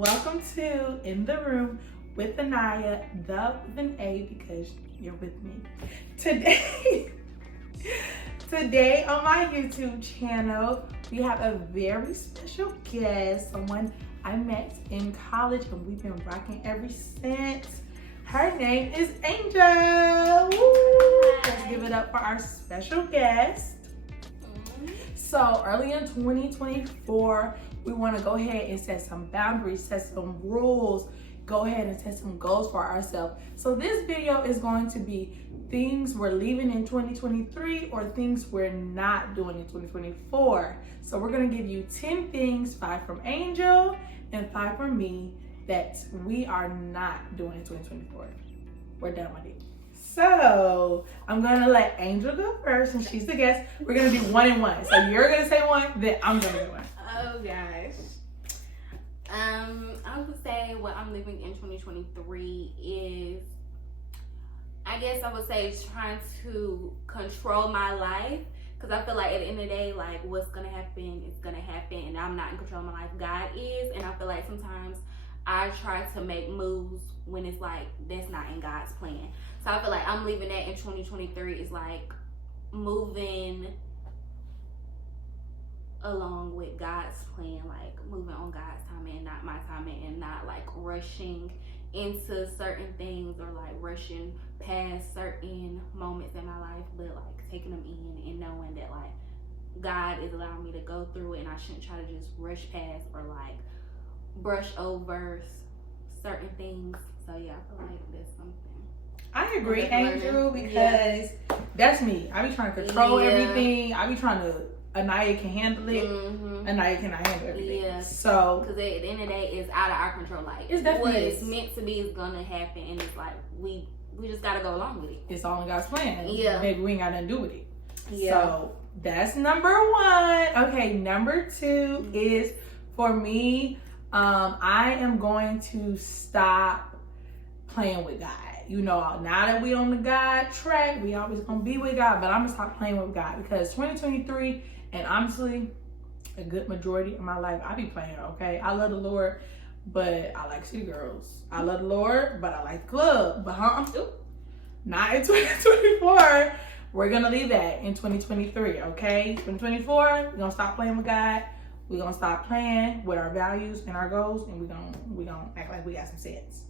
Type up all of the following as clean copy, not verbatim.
welcome to In the Room with Anaya, the with an A because you're with me. Today on my YouTube channel, we have a very special guest, someone I met in college and we've been rocking ever since. Her name is Angel. Woo! Let's give it up for our special guest. So early in 2024, we want to go ahead and set some boundaries, set some rules, go ahead and set some goals for ourselves. So this video is going to be things we're leaving in 2023 or things we're not doing in 2024. So we're going to give you 10 things, 5 from Angel and 5 from me, that we are not doing in 2024. We're done with it. So I'm gonna let Angel go first, and she's the guest. We're gonna do 1 and 1. So you're gonna say 1, then I'm gonna do 1. Oh gosh. I would say what I'm living in 2023 is, I guess I would say, trying to control my life. Because I feel like at the end of the day, like, what's gonna happen is gonna happen, and I'm not in control of my life. God is, and I feel like sometimes I try to make moves when it's like that's not in God's plan. So I feel like I'm leaving that in 2023 is like moving along with God's plan, like moving on God's timing and not my timing, and not like rushing into certain things or like rushing past certain moments in my life, but like taking them in and knowing that like God is allowing me to go through it, and I shouldn't try to just rush past or like brush over certain things. So yeah, I feel like that's something I agree, Angel, because that's me. I be trying to control everything. I be trying to, Anaya can handle it. Anaya cannot handle everything. Yeah. So, because at the end of the day, it's out of our control. Like, it's definitely what it's meant to be is gonna happen, and it's like we just gotta go along with it. It's all in God's plan. Yeah. Maybe we ain't got nothing to do with it. Yeah. So that's number 1. Okay, number 2 is for me. I am going to stop playing with God. You know, now that we on the God track, we always gonna be with God, but I'm gonna stop playing with God, because 2023, and honestly, a good majority of my life, I be playing, okay? I love the Lord, but I like city girls. I love the Lord, but I like the club. But not in 2024. We're gonna leave that in 2023, okay? 2024, we're gonna stop playing with God. We're gonna stop playing with our values and our goals, and we're gonna act like we got some sense.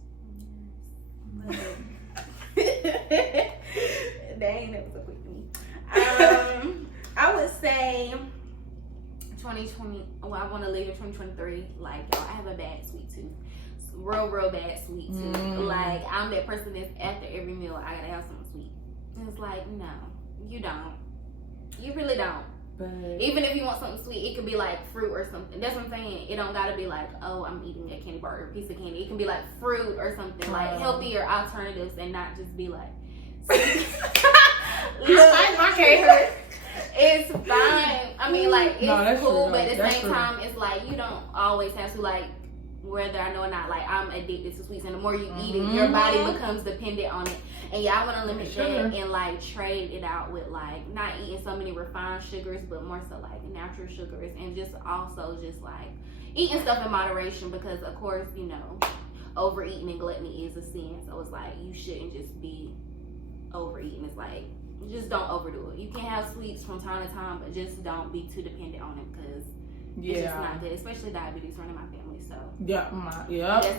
Dang, that was so quick to me. I would say 2020. Well, I want to leave in 2023. Like, y'all, I have a bad sweet tooth, real bad sweet tooth. Like, I'm that person that's after every meal I gotta have something sweet. And it's like, no, you don't. You really don't. But even if you want something sweet, it could be like fruit or something. That's what I'm saying. It don't gotta be like, oh, I'm eating a candy bar or a piece of candy. It can be like fruit or something, like healthier alternatives, and not just be like, I my case. It's fine. I mean, like, it's cool, true, but at the that's same true. time, it's like you don't always have to, like, whether I know or not, like, I'm addicted to sweets, and the more you eat it, your body becomes dependent on it. And yeah, I want to limit that and like trade it out with like not eating so many refined sugars, but more so like natural sugars, and just also just like eating stuff in moderation, because of course, you know, overeating and gluttony is a sin. So it's like you shouldn't just be overeating. It's like, just don't overdo it. You can have sweets from time to time, but just don't be too dependent on it, because it's just not good, especially diabetes running my family. So that's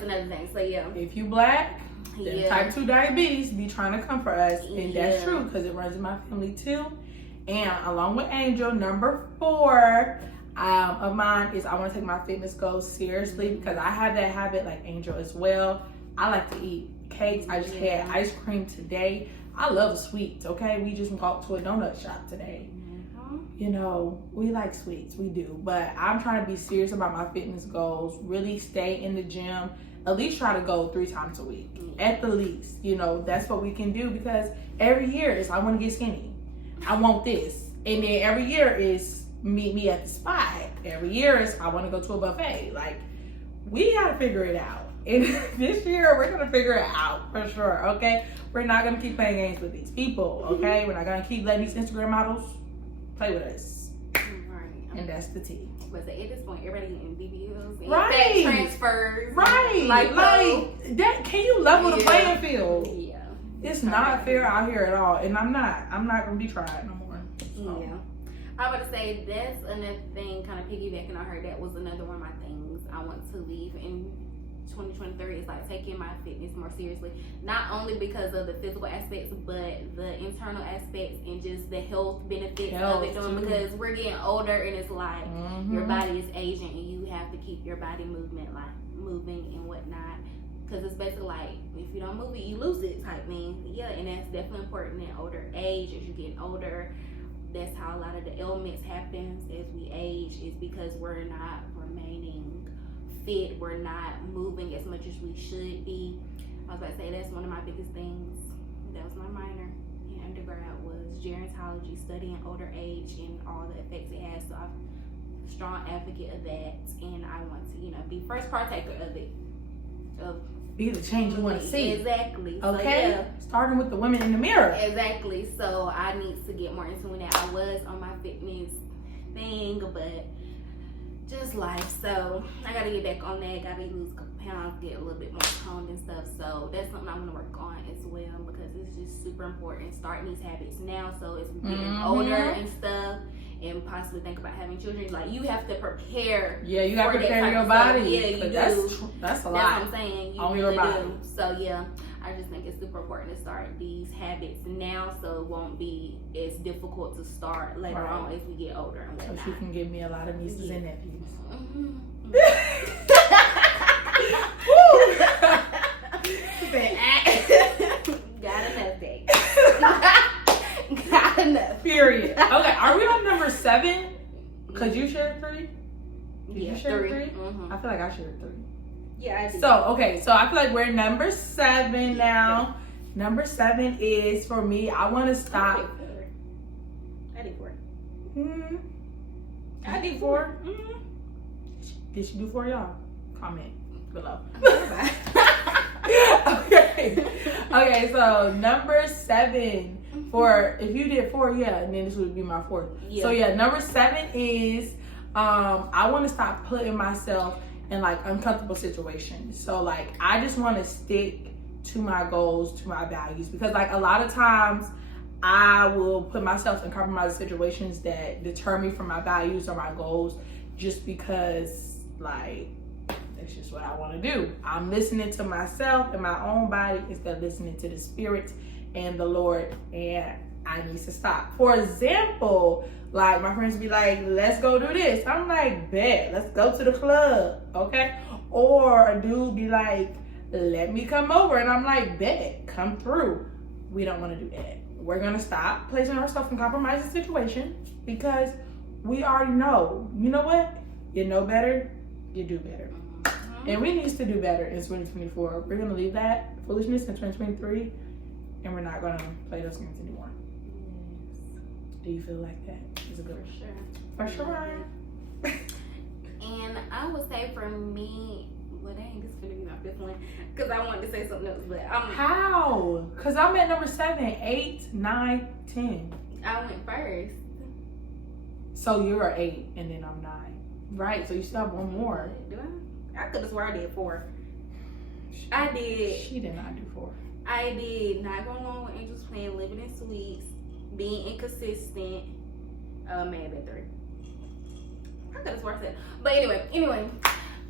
another thing. So yeah, if you black, then type 2 diabetes be trying to come for us, and that's true, because it runs in my family too. And along with Angel, number 4 of mine is I want to take my fitness goals seriously, because I have that habit like Angel as well. I like to eat cakes. I just had ice cream today. I love sweets, okay? We just walked to a donut shop today. You know, we like sweets, we do. But I'm trying to be serious about my fitness goals, really stay in the gym, at least try to go 3 times a week, at the least. You know, that's what we can do, because every year is I want to get skinny. I want this. And then every year is meet me at the spot. Every year is I want to go to a buffet. Like, we got to figure it out. And this year, we're going to figure it out for sure, okay? We're not going to keep playing games with these people, okay? We're not going to keep letting these Instagram models play with us. Right. And that's the T. But at this point, everybody getting BBLs and Right. fat transfers. Right. Like that. Can you level the playing field? Yeah. It's not fair out here at all. And I'm not gonna be tried no more. So. Yeah. I would say that's another thing, kind of piggybacking on her. That was another one of my things I want to leave in 2023 is like taking my fitness more seriously. Not only because of the physical aspects, but the internal aspects and just the health benefits of it. Because we're getting older and it's like your body is aging and you have to keep your body moving and whatnot. Because it's basically like if you don't move it, you lose it type thing. Yeah, and that's definitely important in older age as you're getting older. That's how a lot of the ailments happens as we age, is because we're not remaining fit, we're not moving as much as we should be. I was about to say that's one of my biggest things. That was my minor in undergrad, was gerontology, studying older age and all the effects it has. So I'm a strong advocate of that, and I want to, be first partaker of it. Be the change you want to see. Exactly. Okay. So, yeah. Starting with the women in the mirror. Exactly. So I need to get more into that. I was on my fitness thing, but just life. So I gotta get back on that. Gotta lose a couple pounds, get a little bit more toned and stuff. So that's something I'm gonna work on as well, because it's just super important starting these habits now. So as we're getting older and stuff, and possibly think about having children, like you have to prepare. Yeah, you have to prepare your body. Yeah, you do. That's a lot. That's what I'm saying. You on really your body. do. So yeah, I just think it's super important to start these habits now, so it won't be as difficult to start later on as we get older and whatnot. So she can give me a lot of nieces and nephews. Got enough, babe. Got enough. Period. Okay, are we on number 7? Because you shared 3? Did you share 3? I feel like I shared 3. Yeah, I did. So, okay, so I feel like we're number 7 now. Number 7 is, for me, I want to stop. I did 4. I did 4. Did she do 4, y'all? Comment below. Okay, so number 7 for, if you did 4, yeah, and then this would be my 4th. Yeah. So yeah, number 7 is I want to stop putting myself in like uncomfortable situations. So like I just want to stick to my goals, to my values, because like a lot of times I will put myself in compromising situations that deter me from my values or my goals, just because like that's just what I want to do. I'm listening to myself and my own body instead of listening to the Spirit and the Lord, and I need to stop. For example, like my friends be like, let's go do this. I'm like, bet, let's go to the club, okay? Or a dude be like, let me come over, and I'm like, bet, come through. We don't want to do that. We're gonna stop placing ourselves in compromising situations, because we already know. You know what? You know better, you do better. And we need to do better in 2024. We're gonna leave that foolishness in 2023, and we're not gonna play those games anymore. Do you feel like that? Is it good? For sure. And I would say for me, well, dang, this is gonna be my 5th one, because I wanted to say something else, but how? Because I'm at number 7, 8, 9, 10. I went first. So you're 8, and then I'm 9. Right, so you still have one more. Do I? I could have swore I did 4. I did. She did not do 4. I did Not Going On with Angels Plan, Living in Sweets, Being Inconsistent, Mad at 3. I could have swore I said. But anyway,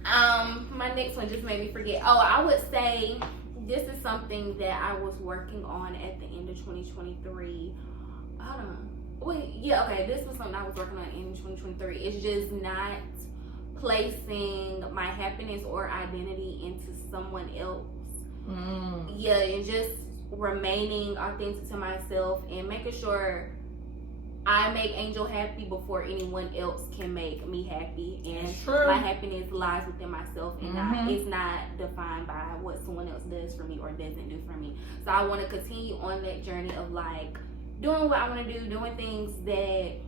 my next one just made me forget. Oh, I would say this is something that I was working on at the end of 2023. Hold on. Wait, yeah, okay. This was something I was working on in 2023. It's just not placing my happiness or identity into someone else. Yeah, and just remaining authentic to myself and making sure I make Angel happy before anyone else can make me happy. And my happiness lies within myself, and it's not defined by what someone else does for me or doesn't do for me. So I want to continue on that journey of like doing what I want to do, doing things that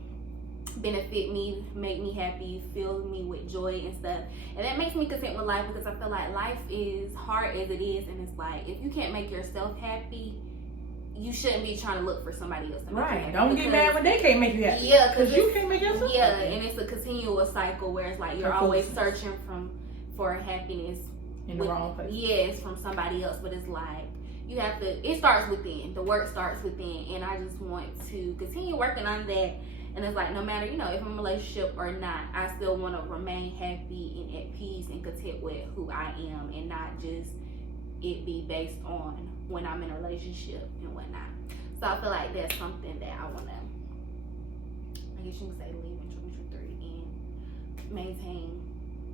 benefit me, make me happy, fill me with joy and stuff. And that makes me content with life, because I feel like life is hard as it is, and it's like if you can't make yourself happy, you shouldn't be trying to look for somebody else to make you Right. happy. Don't get mad when they can't make you happy. Yeah, because you can't make yourself yeah, happy. and it's a continual cycle where it's like you're always searching for happiness in the wrong place. Yes, from somebody else, but it's like you have to. It starts within. The work starts within, and I just want to continue working on that. And it's like no matter, you know, if I'm in a relationship or not, I still want to remain happy and at peace and content with who I am, and not just it be based on when I'm in a relationship and whatnot. So I feel like that's something that I want to, I guess you can say, leave in 2023 and maintain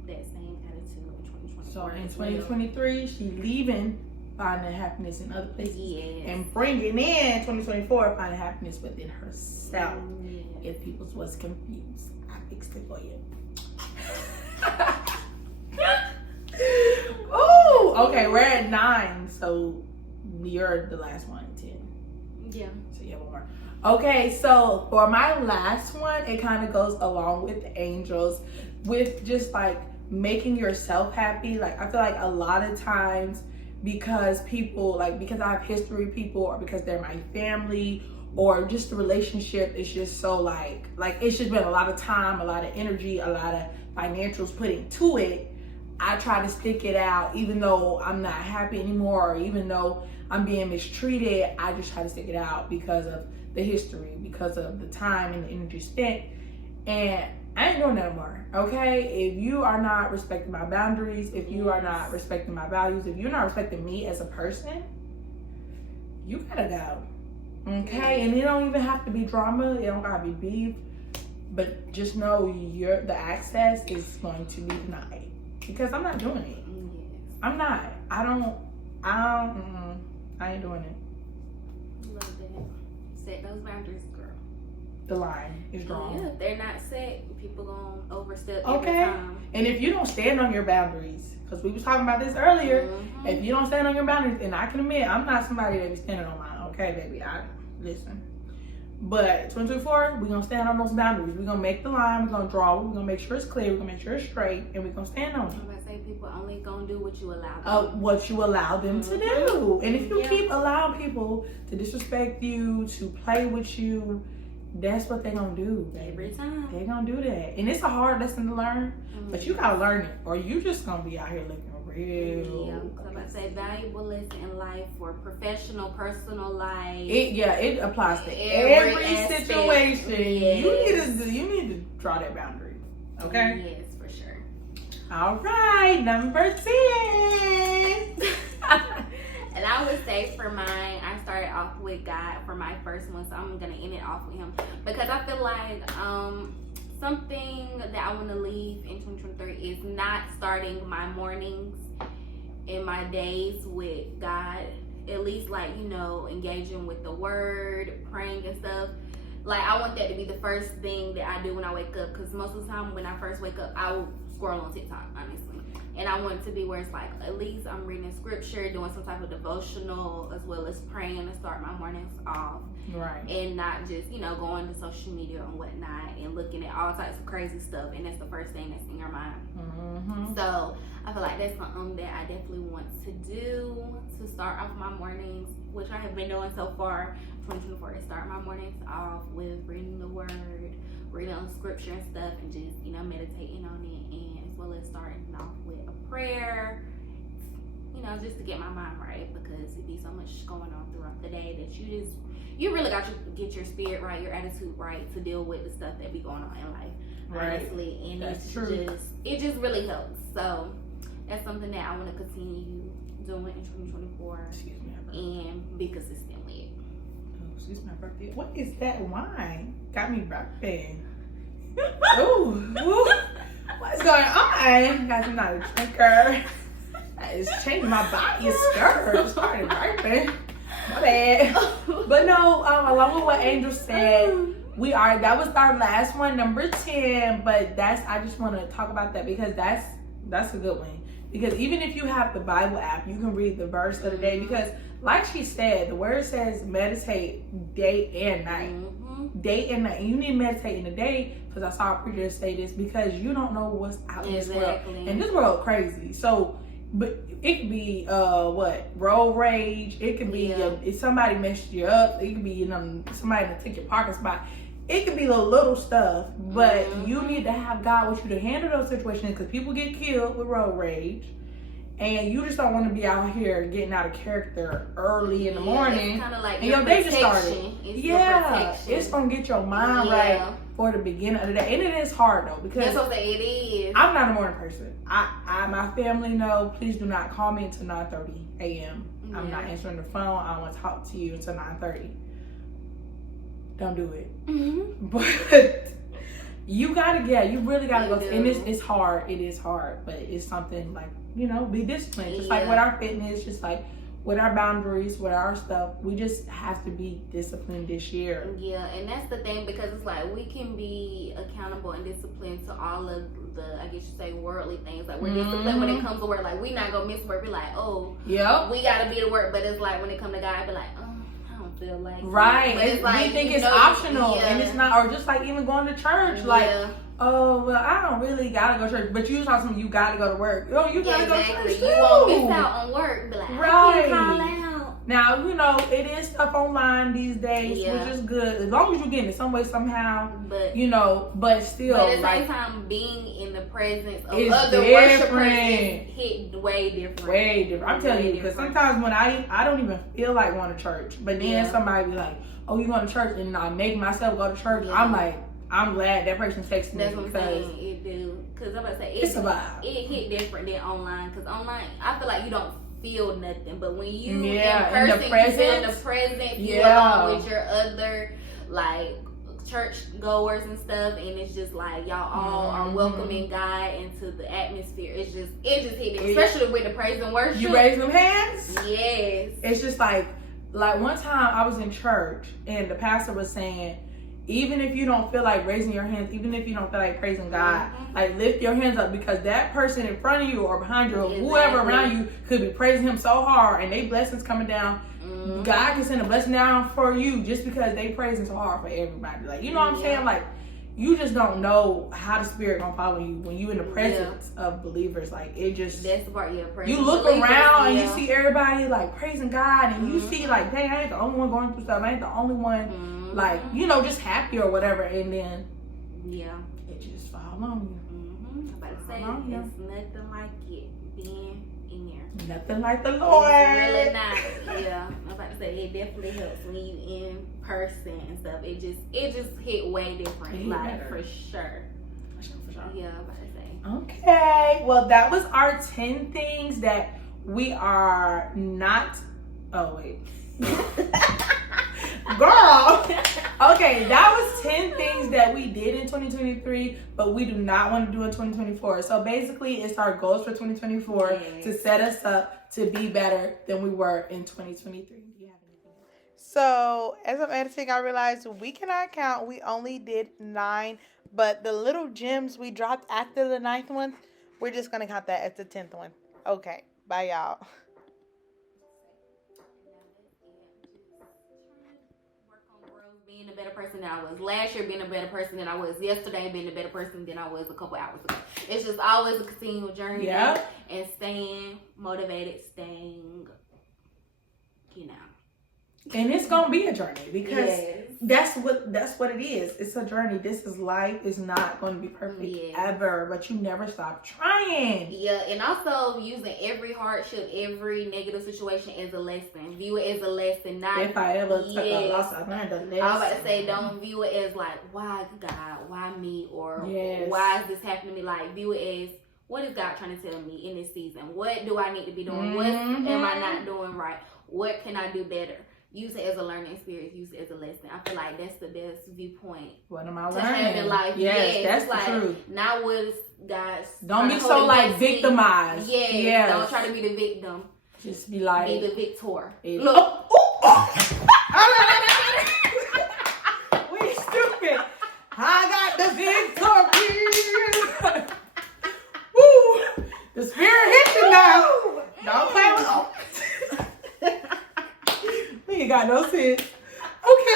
that same attitude in 2024. So in 2023, she leaving, finding happiness in other places, yes, and bringing in 2024, finding happiness within herself. Yes. If people was confused, I fixed it for you. Ooh, okay, we're at 9, so you're the last one, 10. Yeah. So you have one more. Okay, so for my last one, it kind of goes along with the angels, with just like making yourself happy. Like I feel like a lot of times because people, like because I have history with people, or because they're my family, or just the relationship is just so like it's just been a lot of time, a lot of energy, a lot of financials put into it. I try to stick it out even though I'm not happy anymore, or even though I'm being mistreated. I just try to stick it out because of the history, because of the time and the energy spent. And I ain't doing that anymore, okay? If you are not respecting my boundaries, if you are not respecting my values, if you're not respecting me as a person, you gotta go, okay? And it don't even have to be drama. It don't gotta be beef. But just know the access is going to be denied. Because I'm not doing it. Yes. I'm not. I ain't doing it. Love that. Set those boundaries, girl. The line is drawn. Yeah, if they're not set, people gonna overstep Okay. every time. And if you don't stand on your boundaries, because we was talking about this earlier, if you don't stand on your boundaries, and I can admit, I'm not somebody that be standing on mine. Okay, baby, listen. But 2024, we're going to stand on those boundaries. We're going to make the line. We're going to draw. We're going to make sure it's clear. We're going to make sure it's straight. And we're going to stand on it. I'm about to say people only going to do what you allow them. What you allow them to do. And if you Yeah. keep allowing people to disrespect you, to play with you, that's what they're going to do. Baby. Every time. They're going to do that. And it's a hard lesson to learn. But you got to learn it. Or you just going to be out here looking real. Yeah, because I'm about to say valuable lesson in life for professional, personal life. It applies to Every every aspect. situation. Yes. You need to draw that boundary. Okay? Yes, for sure. All right, number 10. And I would say for mine, I started off with God for my first one, so I'm gonna end it off with Him because I feel like something that I want to leave in 2023 is not starting my mornings and my days with God. At least, like, you know, engaging with the Word, praying and stuff. Like, I want that to be the first thing that I do when I wake up, because most of the time when I first wake up, I will scroll on TikTok, honestly. And I want it to be where it's like, at least I'm reading scripture, doing some type of devotional, as well as praying to start my mornings off. Right. And not just, you know, going to social media and whatnot and looking at all types of crazy stuff. And that's the first thing that's in your mind. Mm-hmm. So I feel like that's something that I definitely want to do to start off my mornings, which I have been doing so far. 2024, to start my mornings off with reading the Word, reading on scripture and stuff, and just, you know, meditating on it, and as well as starting off with a prayer, you know, just to get my mind right, because it be so much going on throughout the day that you really got to get your spirit right, your attitude right, to deal with the stuff that be going on in life, Right. honestly. And That's it's true. it just really helps. So that's something that I want to continue doing in 2024 Excuse me. and be consistent with. Oh, excuse my birthday. What is that wine? Got me burping. Ooh. What's going on? Guys, I'm not a drinker. It's changing my body. It's scared. Started burping. My bad. But no, along with what Angel said, that was our last one, number 10. But I just want to talk about that because that's a good one. Because even if you have the Bible app, you can read the verse of the day. Because like she said, the word says meditate day and night. Mm-hmm. Day and night. And you need to meditate in the day, because I saw a preacher say this, because you don't know what's out in this world. And this world crazy. So but it could be road rage. It could be if somebody messed you up. It could be somebody to take your parking spot. It could be the little stuff, but you need to have God with you to handle those situations because people get killed with road rage. And you just don't want to be out here getting out of character early in the morning. It's kind of like and your day just started. It's going to get your mind right for the beginning of the day. And it is hard though because that's what it is. I'm not a morning person. My family know, please do not call me until 9:30 a.m. I'm not answering the phone. I don't want to talk to you until 9:30. Don't do it. But you really gotta go. And it's hard. It is hard, but it's something like, be disciplined. Just like with our fitness, just like with our boundaries, with our stuff, we just have to be disciplined this year. Yeah, and that's the thing because it's like we can be accountable and disciplined to all of the, I guess you say, worldly things. Like we're disciplined when it comes to work. Like we not gonna miss work. Be like, we gotta be to work. But it's like when it come to God, be like, feel like right. It's like, we think it's optional and it's not, or just like even going to church, like oh well, I don't really gotta go to church, but you talking you gotta go to work. You gotta go to church too. You won't miss out on work. Be like, I can't call out. Now it is stuff online these days, which is good as long as you get it some way somehow. But but still, but at the same time, being in the presence of other worshipers hit way different. Way different. I'm telling you, because sometimes when I don't even feel like going to church, but then somebody be like, "Oh, you going to church?" and I make myself go to church. I'm like, I'm glad that person texted me. That's what I'm saying. It do, because I'm about to say it's a vibe. It hit different than online, because online I feel like you don't feel nothing, but when you in person, you feel the presence. You along with your other like church goers and stuff, and it's just like y'all all are welcoming God into the atmosphere. It just hit it, especially with the praise and worship. You raise them hands. Yes. It's just like one time I was in church and the pastor was saying, even if you don't feel like raising your hands, even if you don't feel like praising God, like lift your hands up, because that person in front of you or behind you or whoever around you could be praising him so hard and they blessings coming down. God can send a blessing down for you just because they praising so hard for everybody. Like, you know what I'm saying? Like, you just don't know how the Spirit gonna follow you when you in the presence of believers. Like, it just, that's the part. You look around and you see everybody like praising God, and you see like, dang, I ain't the only one going through stuff. I ain't the only one like, just happy or whatever. And then it just fall on you. I'm about to say it's nothing like it being in there. Nothing like the Lord. It's really not. I'm about to say it definitely helps when you in person and stuff. It just hit way different. Like for sure. For sure. Yeah, I'm about to say. Okay. Well, that was our 10 things that we are not. Oh wait. Girl. Okay, that was 10 things that we did in 2023, but we do not want to do in 2024. So basically, it's our goals for 2024 to set us up to be better than we were in 2023. Do you have anything? So as I'm editing, I realized we cannot count. We only did 9, but the little gems we dropped after the 9th one, we're just going to count that as the 10th one. Okay, bye y'all. Being a better person than I was last year, being a better person than I was yesterday, being a better person than I was a couple hours ago. It's just always a continual journey. And staying motivated, staying, And it's gonna be a journey because that's what it is. It's a journey. This is life. It's not going to be perfect ever, but you never stop trying. And also using every hardship, every negative situation as a lesson. View it as a lesson, not if I ever took a loss, I learned a lesson. I was about to say, don't view it as like, why God, why me, or why is this happening to me? Like, view it as, what is God trying to tell me in this season? What do I need to be doing? What am I not doing right? What can I do better? Use it as a learning experience. Use it as a lesson. I feel like that's the best viewpoint. What am I learning? To have in life. Yes, that's the truth. Not what God's. Don't be so like victimized. Yes. Don't try to be the victim. Just be like. Be the victor. Look. We stupid. I got the victory. Woo! The Spirit hit you now. Don't play with. We ain't got no sense. Okay.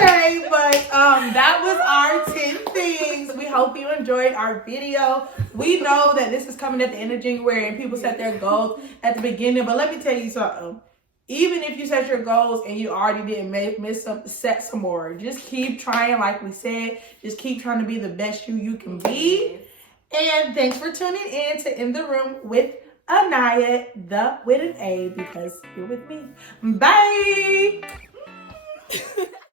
Okay, but that was our 10 things. We hope you enjoyed our video. We know that this is coming at the end of January and people set their goals at the beginning, but let me tell you something. Even if you set your goals and you already didn't set some more. Just keep trying, like we said. Just keep trying to be the best you can be. And thanks for tuning in to In the Room with Anaya, with an A, because you're with me. Bye.